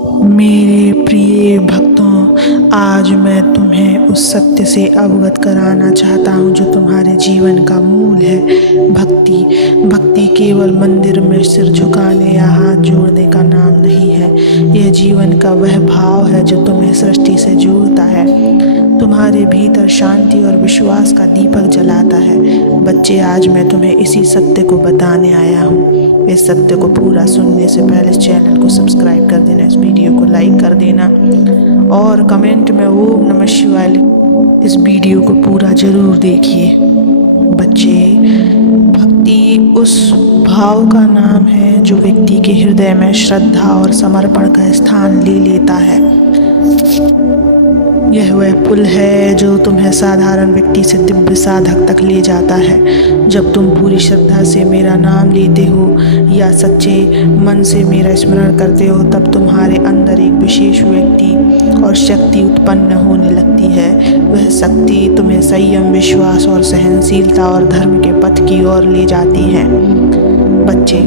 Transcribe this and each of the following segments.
मेरे प्रिय भक्तों, आज मैं तुम्हें उस सत्य से अवगत कराना चाहता हूँ जो तुम्हारे जीवन का मूल है, भक्ति। भक्ति केवल मंदिर में सिर झुकाने या हाथ जोड़ने का नाम नहीं है। यह जीवन का वह भाव है जो तुम्हें सृष्टि से जोड़ता है, तुम्हारे भीतर शांति और विश्वास का दीपक जलाता है। बच्चे, आज मैं तुम्हें इसी सत्य को बताने आया हूँ। इस सत्य को पूरा सुनने से पहले इस चैनल को सब्सक्राइब कर देना, इस वीडियो को लाइक कर देना और कमेंट में ओम नमः शिवाय इस वीडियो को पूरा जरूर देखिए। बच्चे, भक्ति उस भाव का नाम है जो व्यक्ति के हृदय में श्रद्धा और समर्पण का स्थान ले लेता है। यह वह पुल है जो तुम्हें साधारण व्यक्ति से दिव्य साधक तक ले जाता है। जब तुम पूरी श्रद्धा से मेरा नाम लेते हो या सच्चे मन से मेरा स्मरण करते हो, तब तुम्हारे अंदर एक विशेष व्यक्ति और शक्ति उत्पन्न होने लगती है। वह शक्ति तुम्हें संयम, विश्वास और सहनशीलता और धर्म के पथ की ओर ले जाती है। बच्चे,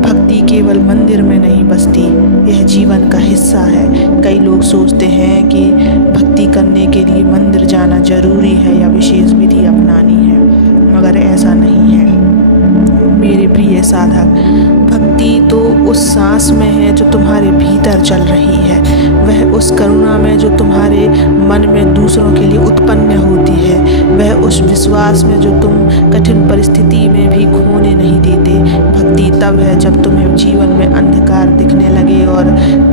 भक्ति केवल मंदिर में नहीं बसती, यह जीवन का हिस्सा है। कई लोग सोचते हैं कि भक्ति करने के लिए मंदिर जाना जरूरी है या विशेष विधि अपनानी है, मगर ऐसा नहीं है मेरे प्रिय साधक। भक्ति तो उस सांस में है जो तुम्हारे भीतर चल रही है, वह उस करुणा में जो तुम्हारे मन में दूसरों के लिए उत्पन्न होती है, वह उस विश्वास में जो तुम कठिन परिस्थिति में भी खोने नहीं देते। भक्ति तब है जब तुम्हें जीवन में अंधकार दिखने लगे और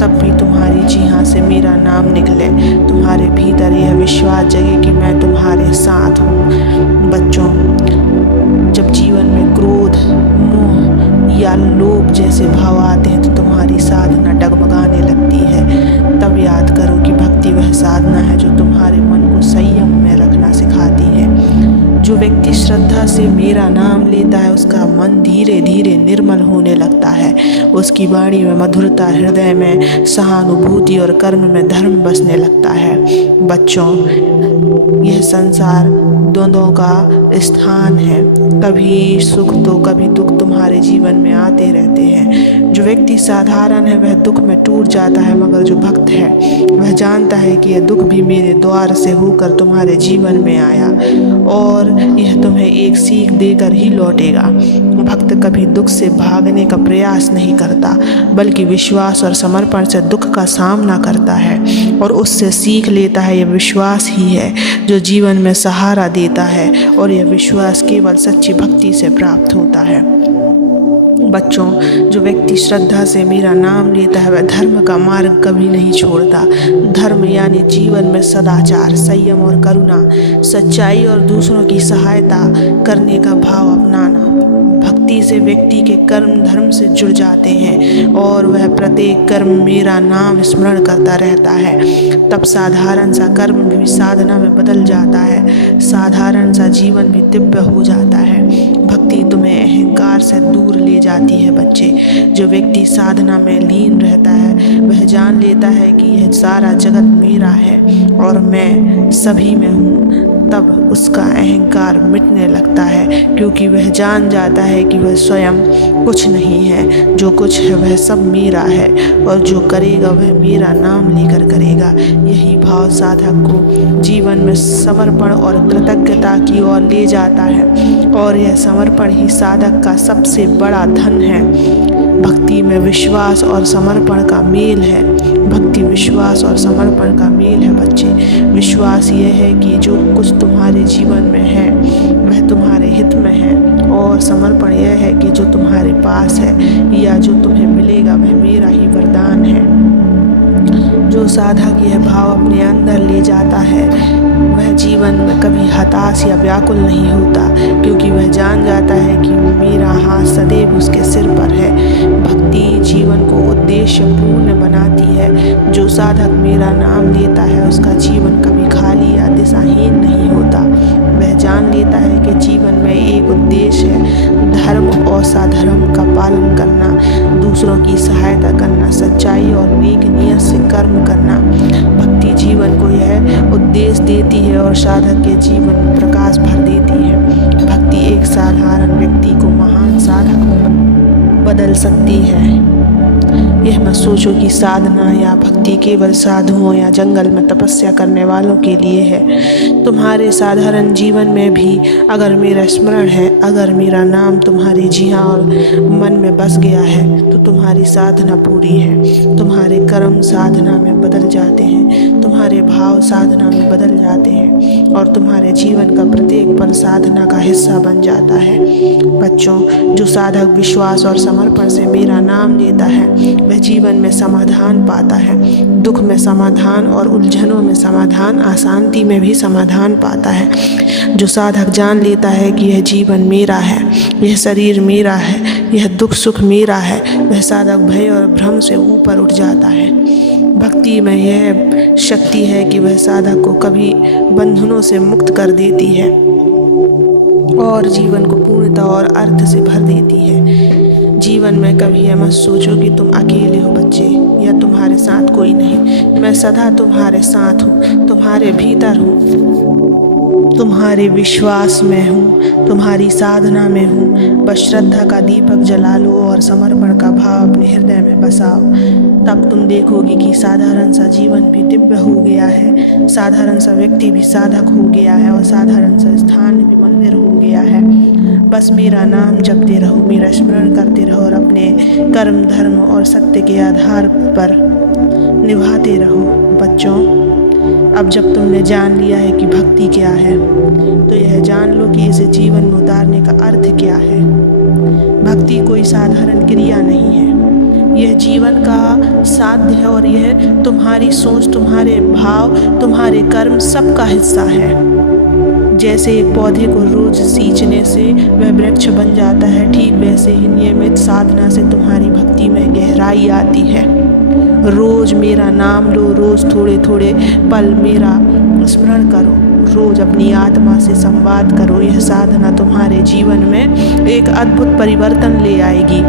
तब भी तुम्हारी जी हाँ से मेरा नाम निकले, तुम्हारे भीतर यह विश्वास जगे कि मैं तुम्हारे साथ हूँ। बच्चों, जब जीवन में क्रोध, मोह या लोभ जैसे भाव आते हैं तो तुम्हारी साधना डगमगाने लगती है। तब याद करो कि भक्ति वह साधना है जो तुम्हारे मन को संयम में रखना सिखाती है। जो व्यक्ति श्रद्धा से मेरा नाम लेता है, उसका मन धीरे धीरे निर्मल होने लगता है। उसकी वाणी में मधुरता, हृदय में सहानुभूति और कर्म में धर्म बसने लगता है। बच्चों, यह संसार दोनों का स्थान है। कभी सुख तो कभी दुख तुम्हारे जीवन में आते रहते हैं। जो व्यक्ति साधारण है वह दुख में टूट जाता है, मगर जो भक्त है वह जानता है कि यह दुख भी मेरे द्वार से होकर तुम्हारे जीवन में आया और यह तुम्हें एक सीख देकर ही लौटेगा। भक्त कभी दुख से भागने का प्रयास नहीं करता, बल्कि विश्वास और समर्पण से दुख का सामना करता है और उससे सीख लेता है। यह विश्वास ही है जो जीवन में सहारा देता है और यह विश्वास केवल सच्ची भक्ति से प्राप्त होता है। बच्चों, जो व्यक्ति श्रद्धा से मेरा नाम लेता है वह धर्म का मार्ग कभी नहीं छोड़ता। धर्म यानी जीवन में सदाचार, संयम और करुणा, सच्चाई और दूसरों की सहायता करने का भाव अपनाना। भक्ति से व्यक्ति के कर्म धर्म से जुड़ जाते हैं और वह प्रत्येक कर्म मेरा नाम स्मरण करता रहता है। तब साधारण सा कर्म भी साधना में बदल जाता है, साधारण सा जीवन भी दिव्य हो जाता है। भक्ति तुम्हें अहंकार से दूर ले जाती है। बच्चे, जो व्यक्ति साधना में लीन रहता है वह जान लेता है कि यह सारा जगत मेरा है और मैं सभी में हूँ। तब उसका अहंकार मिटने लगता है, क्योंकि वह जान जाता है कि वह स्वयं कुछ नहीं है, जो कुछ है वह सब मेरा है और जो करेगा वह मेरा नाम लेकर करेगा। यही भाव साधक को जीवन में समर्पण और कृतज्ञता की ओर ले जाता है और यह समर्पण ही साधक का सबसे बड़ा धन है। भक्ति में विश्वास और समर्पण का मेल है। भक्ति विश्वास और समर्पण का मेल है। बच्चे, विश्वास यह है कि जो कुछ तुम्हारे जीवन में है वह तुम्हारे हित में है और समर्पण यह है कि जो तुम्हारे पास है या जो तुम्हें मिलेगा वह मेरा ही वरदान है। जो साधक यह भाव अपने अंदर ले जाता है वह जीवन में कभी हताश या व्याकुल नहीं होता, क्योंकि वह जान जाता है कि मेरा हाथ सदैव उसके सिर पर है। भक्ति जीवन को उद्देश्यपूर्ण बनाती है। जो साधक मेरा नाम लेता है उसका जीवन कभी खाली या दिशाहीन नहीं होता। वह जान लेता है कि जीवन में एक उद्देश्य है, धर्म और साधर्म का पालन करना, दूसरों की सहायता करना, सच्चाई और नेक नियत से कर्म करना। भक्ति जीवन को यह उद्देश्य देती है और साधक के जीवन में प्रकाश भर देती है। भक्ति एक साधारण व्यक्ति को महान साधक में बदल सकती है। यह मत सोचो कि साधना या भक्ति केवल साधुओं या जंगल में तपस्या करने वालों के लिए है। तुम्हारे साधारण जीवन में भी अगर मेरा स्मरण है, अगर मेरा नाम तुम्हारे जिह्वा और मन में बस गया है, तो तुम्हारी साधना पूरी है। तुम्हारे कर्म साधना में बदल जाते हैं, तुम्हारे भाव साधना में बदल जाते हैं और तुम्हारे जीवन का प्रत्येक पल साधना का हिस्सा बन जाता है। बच्चों, जो साधक विश्वास और समर्पण से मेरा नाम लेता है वह जीवन में समाधान पाता है, दुख में समाधान और उलझनों में समाधान, अशांति में भी समाधान पाता है। जो साधक जान लेता है कि यह जीवन मेरा है, यह शरीर मेरा है, यह दुख सुख मेरा है, वह साधक भय और भ्रम से ऊपर उठ जाता है। भक्ति में यह शक्ति है कि वह साधक को कभी बंधनों से मुक्त कर देती है और जीवन को पूर्णता और अर्थ से भर देती है। जीवन में कभी यह मत सोचो कि तुम अकेले हो बच्चे, या तुम्हारे साथ कोई नहीं। मैं सदा तुम्हारे साथ हूँ, तुम्हारे भीतर हूँ, तुम्हारे विश्वास में हूँ, तुम्हारी साधना में हूँ। बस श्रद्धा का दीपक जला लो और समर्पण का भाव अपने हृदय में बसाओ। तब तुम देखोगे कि साधारण सा जीवन भी दिव्य हो गया है, साधारण सा व्यक्ति भी साधक हो गया है और साधारण सा स्थान भी मंदिर हो गया है। बस मेरा नाम जपते रहो, मेरा स्मरण करते रहो और अपने कर्म धर्म और सत्य के आधार पर निभाते रहो। बच्चों, अब जब तुमने जान लिया है कि भक्ति क्या है, तो यह जान लो कि इसे जीवन में उतारने का अर्थ क्या है। भक्ति कोई साधारण क्रिया नहीं है, यह जीवन का साध्य है और यह तुम्हारी सोच, तुम्हारे भाव, तुम्हारे कर्म सब का हिस्सा है। जैसे एक पौधे को रोज सींचने से वह वृक्ष बन जाता है, ठीक वैसे ही नियमित साधना से तुम्हारी भक्ति में गहराई आती है। रोज मेरा नाम लो, रोज थोड़े थोड़े पल मेरा स्मरण करो, रोज अपनी आत्मा से संवाद करो। यह साधना तुम्हारे जीवन में एक अद्भुत परिवर्तन ले आएगी।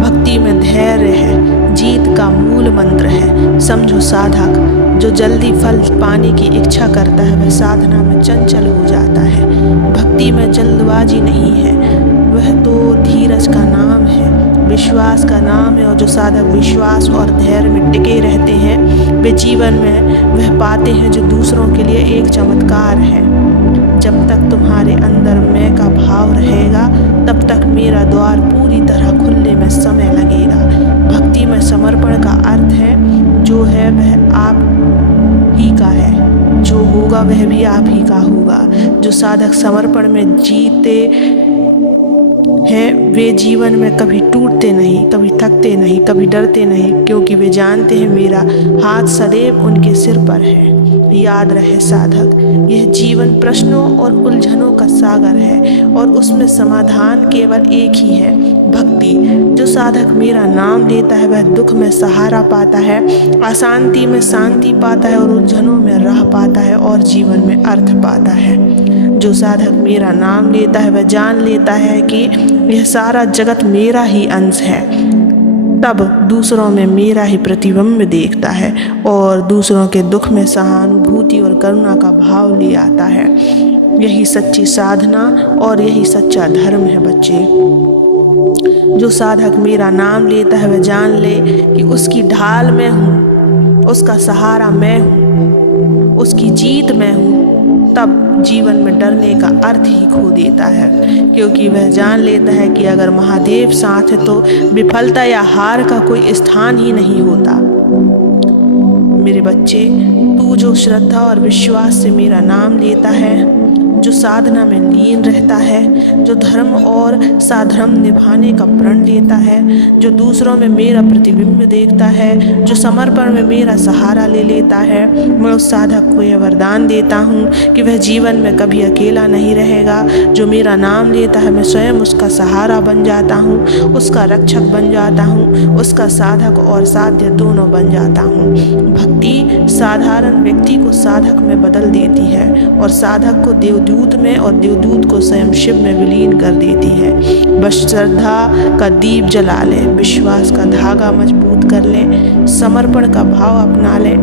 भक्ति में धैर्य है, जीत का मूल मंत्र है। समझो, साधक जो जल्दी फल पाने की इच्छा करता है वह साधना में चंचल हो जाता है। भक्ति में जल्दबाजी नहीं है, वह तो धीरज का नाम है, विश्वास का नाम है। और जो साधक विश्वास और धैर्य में टिके रहते हैं वे जीवन में वह पाते हैं जो दूसरों के लिए एक चमत्कार है। जब तक तुम्हारे अंदर मैं का भाव रहेगा तब तक मेरा द्वार पूरी तरह खुलने में समय लगेगा। भक्ति में समर्पण का अर्थ है जो है वह आप ही का है, जो होगा वह भी आप ही का होगा। जो साधक समर्पण में जीते हैं वे जीवन में कभी टूटते नहीं, कभी थकते नहीं, कभी डरते नहीं, क्योंकि वे जानते हैं मेरा हाथ सदैव उनके सिर पर है। याद रहे साधक, यह जीवन प्रश्नों और उलझनों का सागर है और उसमें समाधान केवल एक ही है, भक्ति। जो साधक मेरा नाम लेता है वह दुख में सहारा पाता है, अशांति में शांति पाता है और उलझनों में राह पाता है और जीवन में अर्थ पाता है। जो साधक मेरा नाम लेता है वह जान लेता है कि यह सारा जगत मेरा ही अंश है, तब दूसरों में मेरा ही प्रतिबिंब देखता है और दूसरों के दुख में सहानुभूति और करुणा का भाव ले आता है। यही सच्ची साधना और यही सच्चा धर्म है बच्चे। जो साधक मेरा नाम लेता है वह जान ले कि उसकी ढाल मैं हूँ, उसका सहारा मैं हूँ, उसकी जीत मैं हूँ, तब जीवन में डरने का अर्थ ही खो देता है, क्योंकि वह जान लेता है कि अगर महादेव साथ है तो विफलता या हार का कोई स्थान ही नहीं होता। मेरे बच्चे, तू जो श्रद्धा और विश्वास से मेरा नाम लेता है, जो साधना में लीन रहता है, जो धर्म और साधर्म निभाने का प्रण लेता है, जो दूसरों में मेरा प्रतिबिंब देखता है, जो समर्पण में मेरा सहारा ले लेता है, मैं उस साधक को यह वरदान देता हूँ कि वह जीवन में कभी अकेला नहीं रहेगा। जो मेरा नाम लेता है मैं स्वयं उसका सहारा बन जाता हूँ, उसका रक्षक बन जाता हूँ, उसका साधक और साध्य दोनों बन जाता हूँ। भक्ति साधारण व्यक्ति को साधक में बदल देती है और साधक को देवदूत में और देवदूत को स्वयं शिव में विलीन कर देती है। बस श्रद्धा का दीप जला ले, विश्वास का धागा मजबूत कर ले, समर्पण का भाव अपना लें,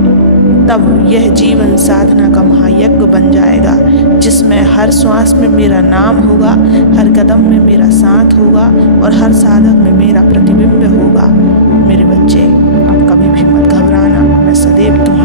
तब यह जीवन साधना का महायज्ञ बन जाएगा, जिसमें हर श्वास में मेरा नाम होगा, हर कदम में मेरा साथ होगा और हर साधक में मेरा प्रतिबिंब होगा। मेरे बच्चे, आप कभी भी मत घबराना, मैं सदैव तुम्हारे